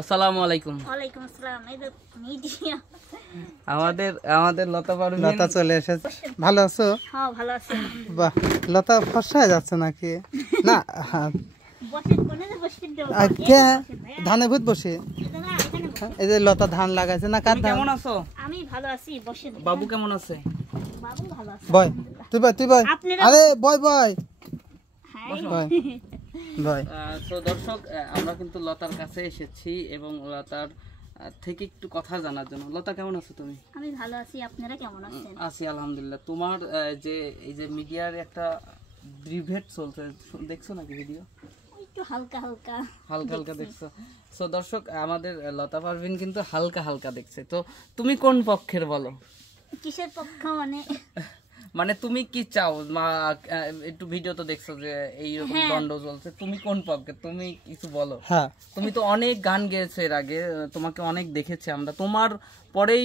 আসসালামু আলাইকুম। ওয়ালাইকুম আসসালাম। এই যে মিডিয়া আমাদের লতা পারভিন লতা চলে এসেছে। ভালো আছো? হ্যাঁ ভালো আছি। বাহ, লতা ফর্সা হয়ে যাচ্ছে নাকি? না বসে কোনে যে বসে দেব। কে ধানে ভূত বসে? এই যে লতা ধান লাগাইছে না কার ধান? কেমন আছো? আমি ভালো আছি, বসে। বাবু কেমন আছে? বাবু ভালো আছে। বয় তুই বয়। আরে বয় বয় বয় বয়। তো দর্শক, আমরা কিন্তু লতার কাছে এসেছি এবং লতার থেকে একটু কথা জানার জন্য। লতা কেমন আছো তুমি? আমি ভালো আছি, আপনারা কেমন আছেন? আছি আলহামদুলিল্লাহ। তোমার যে এই যে মিডিয়ার একটা ডিবেট চলছে, দেখছো নাকি ভিডিও? একটু হালকা হালকা হালকা দেখছো। সো দর্শক, আমাদের লতা পারভিন কিন্তু হালকা হালকা দেখছে। তো তুমি কোন পক্ষের বলো? কিসের পক্ষ মানে? মানে তুমি কি চাও? একটু ভিডিও তো দেখছো যে এইরকম দণ্ড চলছে, তুমি কোন পক্ষে? তুমি কিছু বলো। হ্যাঁ, তুমি তো অনেক গান গেয়েছো এর আগে, তোমাকে অনেক দেখেছি আমরা। তোমার পরেই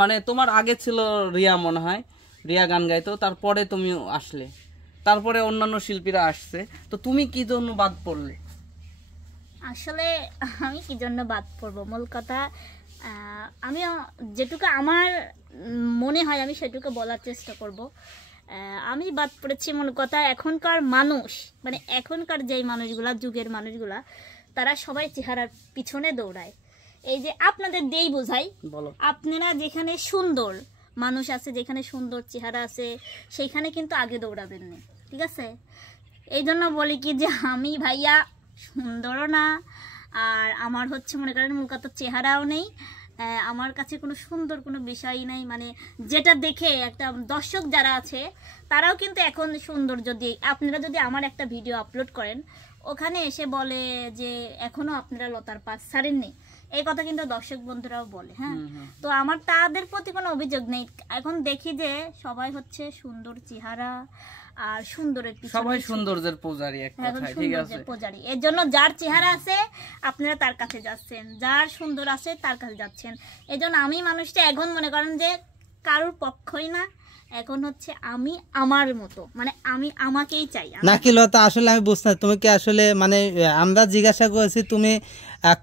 মানে তোমার আগে ছিল রিয়া, মনে হয় রিয়া গান গাইতো, তারপরে তুমি আসলে, তারপরে অন্যান্য শিল্পীরা আসছে। তো তুমি কি জন্য বাদ পড়লে? আসলে আমি কি জন্য বাদ পড়বো, মূল কথা আমি যেটুকু আমার মনে হয় আমি সেটুকু বলার চেষ্টা করব। আমি বাদ পড়েছি মূল কথা, এখনকার মানুষ মানে এখনকার যেই মানুষগুলা, যুগের মানুষগুলা, তারা সবাই চেহারার পিছনে দৌড়ায়। এই যে আপনাদের দিয়েই বোঝাই, আপনারা যেখানে সুন্দর মানুষ আছে, যেখানে সুন্দর চেহারা আছে, সেইখানে কিন্তু আগে দৌড়াবেন না, ঠিক আছে? এই জন্য বলি কি যে আমি ভাইয়া সুন্দরও না, আর আমার হচ্ছে মনে করেন মূল কথা চেহারাও নেই, আমার কাছে কোনো সুন্দর কোনো বিষয়ই নাই। মানে যেটা দেখে একটা দর্শক যারা আছে তারাও কিন্তু এখন সুন্দর, যদি আপনারা যদি আমার একটা ভিডিও আপলোড করেন ওখানে এসে বলে যে এখনো আপনারা লতার পাশ ছাড়েননি, এই কথা কিন্তু দর্শক বন্ধুরাও বলে। হ্যাঁ, তো আমার তাদের প্রতি কোনো অভিযোগ নেই। এখন দেখি যে সবাই হচ্ছে সুন্দর চেহারা আর সুন্দরের পিছনে, সবাই সৌন্দর্যের পূজারি, এক কথায়, ঠিক আছে? পূজারি। এর জন্য যার চেহারা আছে আপনারা তার কাছে যাচ্ছেন, যার সুন্দর আছে তার কাছে যাচ্ছেন। এই জন্য আমি মানুষটা এখন মনে করেন যে কারোর পক্ষই না, এখন হচ্ছে আমি আমার মতো, মানে আমি আমাকেই চাই নাকি লতা? আসলে আমি বুঝতে না, তুমি কি আসলে মানে আমরা জিজ্ঞাসা করেছি তুমি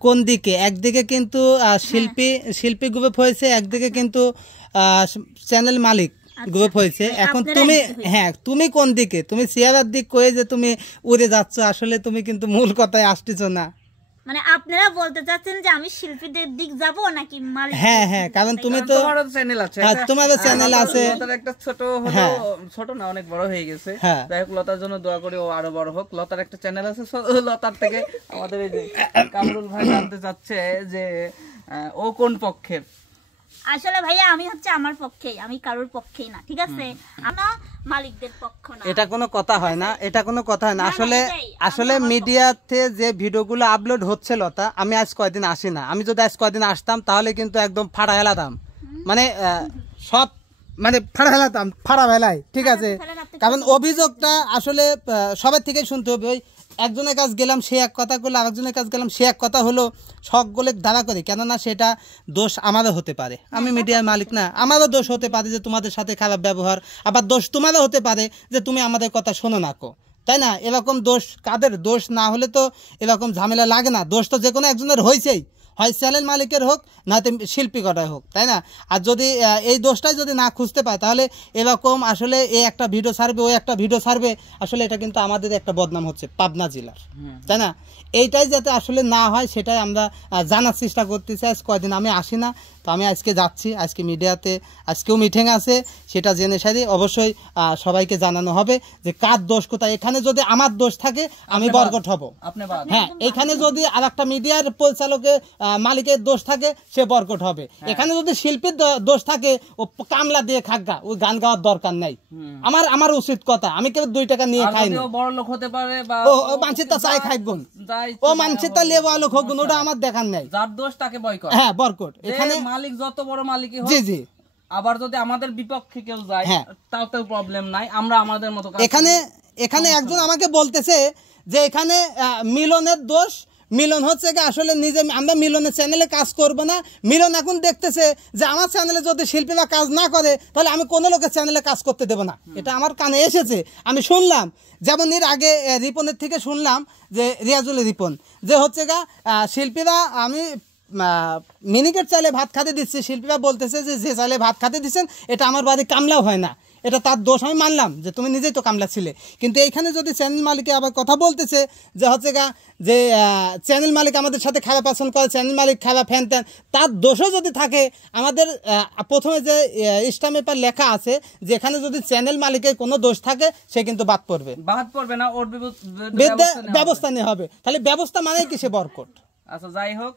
কোন দিকে? একদিকে কিন্তু শিল্পী গ্রুপ হয়েছে, একদিকে কিন্তু চ্যানেল মালিক গ্রুপ হয়েছে। এখন তুমি তুমি কোন দিকে? তুমি চেহারার দিক কয়ে যে তুমি উড়ে যাচ্ছ, আসলে তুমি কিন্তু মূল কথায় আসতেছ না। মানে আপনারা বলতে চাচ্ছেন যে আমি শিল্পীদের দিক যাব নাকি মালিক? হ্যাঁ, কারণ তুমি তো তোমারও চ্যানেল আছে, তোমারও চ্যানেল আছে। লতার একটা ছোট হলো, ছোট না অনেক বড় হয়ে গেছে। যাই হোক, লতার জন্য দোয়া করি ও আরো বড় হোক। লতার একটা চ্যানেল আছে। লতার থেকে আমাদের এই যে কামরুল ভাই জানতে চাচ্ছে যে ও কোন পক্ষের। আসলে ভাইয়া আমি হচ্ছে আমার পক্ষেই, আমি কারোর পক্ষেই না, ঠিক আছে? আমরা মালিকদের পক্ষ না। এটা কোনো কথা হয় না, এটা কোনো কথা হয় না। আসলে মিডিয়াতে যে ভিডিওগুলো আপলোড হচ্ছে লতা, আমি আজ কয়দিন আসি না। আমি যদি আজ কয়দিন আসতাম তাহলে কিন্তু একদম ফাড়া হেলাতাম, মানে সব মানে ফাড়া হেলাতাম, ফাড়া ভেলাই, ঠিক আছে? কারণ অভিযোগটা আসলে সবার থেকেই শুনতে হবে। ওই একজনের কাছে গেলাম সে এক কথা করলো, আরেকজনের কাছে গেলাম সে এক কথা হলো, সকলে ধারা করে। কেননা সেটা দোষ আমারও হতে পারে, আমি মিডিয়ার মালিক না, আমারও দোষ হতে পারে যে তোমাদের সাথে খারাপ ব্যবহার, আবার দোষ তোমারও হতে পারে যে তুমি আমাদের কথা শোনো না কো, তাই না? এরকম দোষ কাদের? দোষ না হলে তো এরকম ঝামেলা লাগে না। দোষ তো যে কোনো একজনের হয়েছেই, হয় চ্যানেল মালিকের হোক না শিল্পী কটাই হোক, তাই না? আর যদি এই দোষটাই যদি না খুঁজতে পায় তাহলে এরকম আসলে এই একটা ভিডিও ছাড়বে, ওই একটা ভিডিও ছাড়বে, আসলে এটা কিন্তু আমাদের একটা বদনাম হচ্ছে পাবনা জেলার, তাই না? এইটাই যাতে আসলে না হয় সেটাই আমরা জানার চেষ্টা করতেছি। আজ কয়দিন আমি আসি না, তো আমি আজকে যাচ্ছি, আজকে মিডিয়াতে আজকেও মিটিং আছে, সেটা জেনে সারি অবশ্যই সবাইকে জানানো হবে যে কার দোষ কোথায়। এখানে যদি আমার দোষ থাকে আমি বরকট হব, হ্যাঁ। এখানে যদি আর একটা মিডিয়ার পরিচালকের মালিকের দোষ থাকে সে বরকট হবে। এখানে যদি শিল্পীর দোষ থাকে ও কামলা দিয়ে খাগা, ওই গান গাওয়ার দরকার নাই। আমার উচিত কথা, আমি কেউ 2 টাকা নিয়ে খাই না। বড় লোক হতে পারে বা ও মানুষের তা চাই খাইগুন, ও মানুষের তা লেবা লোক হোক, ওটা আমার দেখার নাই। যার দোষ তাকে বয়কট, হ্যাঁ বরকট। এখানে মালিক যত বড় মালিকই হোক, জি আবার যদি আমাদের বিপক্ষে কেউ যায় তাও তো প্রবলেম নাই, আমরা আমাদের মতো। এখানে একজন আমাকে বলতেছে যে এখানে মিলনের দোষ, মিলন হচ্ছে কি আসলে নিজে আমরা মিলনের চ্যানেলে কাজ করব না। মিলন এখন দেখতেছে যে আমার চ্যানেলে যদি শিল্পীরা কাজ না করে তাহলে আমি কোনো লোকের চ্যানেলে কাজ করতে দেবো না। এটা আমার কানে এসেছে, আমি শুনলাম। যেমন এর আগে রিপনের থেকে শুনলাম যে রিয়াজুল রিপন যে হচ্ছে গা শিল্পীরা আমি মিনিকেট চাইলে ভাত খাতে দিচ্ছি, শিল্পীরা বলতেছে যে চাইলে ভাত খাতে দিচ্ছেন এটা আমার বাড়ি কামলাও হয় না, এটা তার দোষ। আমি মানলাম যে তুমি নিজেই তো কামলা ছিলে, কিন্তু এইখানে যদি চ্যানেল মালিকে আবার কথা বলতেছে যে হচ্ছে গা যে চ্যানেল মালিক আমাদের সাথে খারাপ আচরণ করে, চ্যানেল মালিক খারাপ ফ্যান ত্যান, তার দোষও যদি থাকে আমাদের প্রথমে যে স্টাম্প পেপার লেখা আছে যেখানে যদি চ্যানেল মালিকের কোনো দোষ থাকে সে কিন্তু বাদ পড়বে না, ওর ব্যবস্থা নেওয়া হবে। তাহলে ব্যবস্থা মানে কি সে বরকট। আচ্ছা যাই হোক,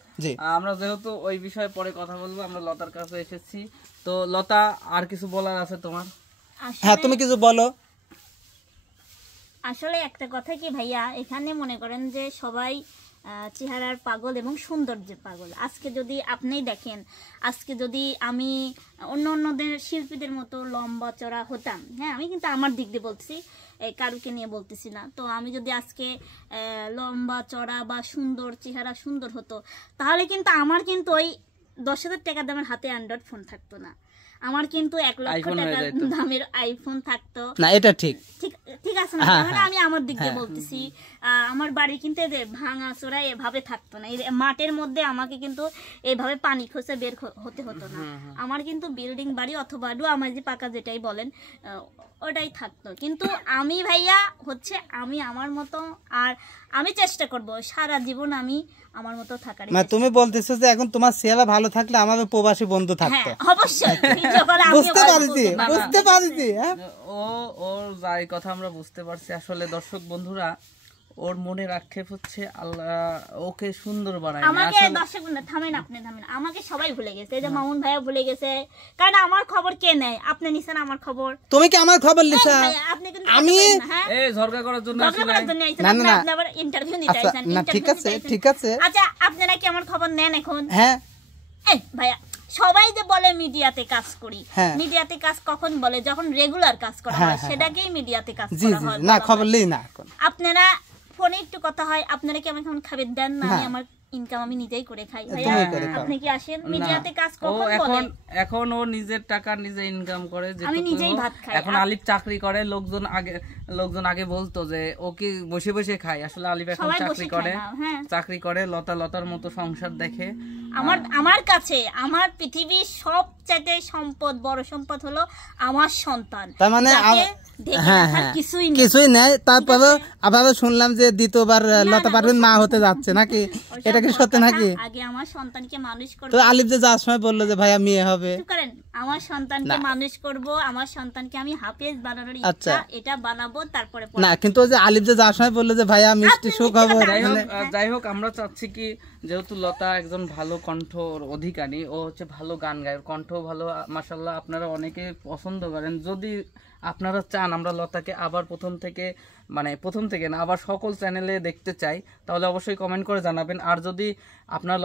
আমরা যেহেতু ওই বিষয়ে পরে কথা বলবো, আমরা লতার কাছে এসেছি। তো লতা, আর কিছু বলার আছে তোমার? হ্যাঁ, তুমি কিছু বলো। আসলে একটা কথা কি ভাইয়া, এখানে মনে করেন যে সবাই চেহারার পাগল এবং সৌন্দর্যের পাগল। আজকে যদি আপনি দেখেন, আজকে যদি আমি অন্যদের শিল্পীদের মতো লম্বা চড়া হতাম, হ্যাঁ আমি কিন্তু আমার দিক দিয়ে বলতেছি, কারুকে নিয়ে বলতেছি না, তো আমি যদি আজকে লম্বা চড়া বা সুন্দর চেহারা সুন্দর হতো তাহলে কিন্তু আমার কিন্তু ওই 10,000 টাকা দামের হাতে অ্যান্ড্রয়েড ফোন থাকতো না, আমার কিন্তু 1 লক্ষ টাকা দামের আইফোন থাকতো না। এটা ঠিক ঠিক আছে না? মানে আমি আমার দিক দিয়ে বলতেছি, আমার বাড়ি কিন্তু ভাঙা চোরা এভাবে থাকতো না, মাঠের মধ্যে আমাকে কিন্তু এইভাবে পানি খসে বের হতে হতো না, আমার কিন্তু বিল্ডিং বাড়ি অথবা আমার যে পাকা যেটাই বলেন ওটাই থাকতো। কিন্তু আমি ভাইয়া হচ্ছে আমি আমার মতো, আর আমি চেষ্টা করব সারা জীবন আমি আমার মতো থাকার। মানে তুমি বলতেছো যে এখন তোমার চেহারা ভালো থাকলে আমার প্রবাসী বন্ধু থাকতো। হ্যাঁ অবশ্যই, বুঝতে পারছি। ওর যাই কথা আমরা বুঝতে পারছি। আসলে দর্শক বন্ধুরা, ওর মনের আক্ষেপ হচ্ছে আল্লাহ ওকে সুন্দর বানায়। আমাকে দর্শক বন্ধু থামেন, আপনি থামেন, আমাকে সবাই ভুলে গেছে, এই যে মামুন ভাইয়া ভুলে গেছে, কারণ আমার খবর কে নেয়? আপনি নিছেন আমার খবর। তুমি কি আমার খবর নিছ? আপনি কিন্তু আমি এই ঝগড়া করার জন্য আসলে না আপনি আবার ইন্টারভিউ নিতে আইছেন। না ঠিক আছে, ঠিক আছে। আচ্ছা আপনারা কি আমার খবর নেন এখন? হ্যাঁ এই ভাইয়া, সবাই যে বলে মিডিয়াতে কাজ করি, মিডিয়াতে কাজ কখন বলে? যখন রেগুলার কাজ করা হয় সেটাকেই মিডিয়াতে কাজ করা হয়। না খবর লই না। আপনারা ফোনে একটু কথা হয়, আপনারা কি আমাকে এখন খাবার দেন না? আমি আমার ইনকাম আমি নিজেই করে খাই। ভাইয়া আপনি কি আসেন মিডিয়াতে কাজ কখন বলে? এখন ও নিজের টাকা নিজে ইনকাম করে, আমি নিজেই ভাত খাই। এখন আলিফ চাকরি করে। লোকজন আগে বলতো যে ও কি বসে বসে খায়, আসলে আলিফ এখন চাকরি করে লতার মতো সংসার দেখে। আমার কাছে আমার পৃথিবীর সবচাইতে সম্পদ, বড় সম্পদ হলো আমার সন্তান। তার মানে কিছুই নেই। তারপরে আবার শুনলাম যে দ্বিতীয়বার লতা পারভিন মা হতে যাচ্ছে নাকি? এটা কি সত্যি নাকি? আগে আমার সন্তানকে মানুষ করব। তো আলিফ যে যাওয়ার সময় বললো যে ভাইয়া মেয়ে হবে। চুপ করেন, আমার সন্তানকে মানুষ করব, আমার সন্তানকে আমি হাফেজ বানানোর ইচ্ছা, এটা বানাবো তারপরে। না কিন্তু ওই যে আলিফ যে যাওয়ার সময় বললো যে ভাইয়া মিষ্টি সুখবর। যাই হোক, আমরা চাচ্ছি কি, যেহেতু লতা একজন ভালো কণ্ঠর অধিকারী, ও হচ্ছে ভালো গান গায়, কণ্ঠ ভালো মাশাআল্লাহ, আপনারা অনেকে পছন্দ করেন। যদি আপনারা চান আমরা লতাকে আবার প্রথম থেকে না আবার সকল চ্যানেলে দেখতে চাই, তাহলে অবশ্যই কমেন্ট করে জানাবেন। আর যদি আপনার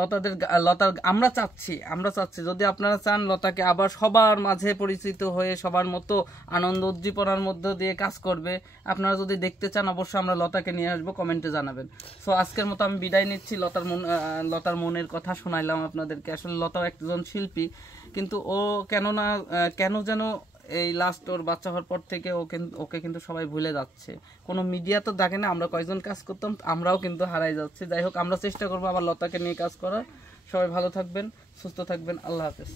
লতার আমরা চাচ্ছি যদি আপনারা চান লতাকে আবার সবার মাঝে পরিচিত হয়ে সবার মতো আনন্দ উদ্দীপনার মধ্য দিয়ে কাজ করবে, আপনারা যদি দেখতে চান অবশ্যই আমরা লতাকে নিয়ে আসবো, কমেন্টে জানাবেন। সো আজকের মতো আমি বিদায় নিচ্ছি। লতার মনের কথা শোনাইলাম আপনাদেরকে। আসলে লতাও একজন শিল্পী, কিন্তু ও কেন যেন এই লাস্ট ওর বাচ্চা হওয়ার পর থেকে ওকে কিন্তু সবাই ভুলে যাচ্ছে। কোনো মিডিয়া তো দেখে না, আমরা কয়েকজন কাজ করতাম, আমরাও কিন্তু হারাই যাচ্ছি। যাই হোক, আমরা চেষ্টা করবো আবার লতাকে নিয়ে কাজ করার। সবাই ভালো থাকবেন, সুস্থ থাকবেন, আল্লাহ হাফেজ।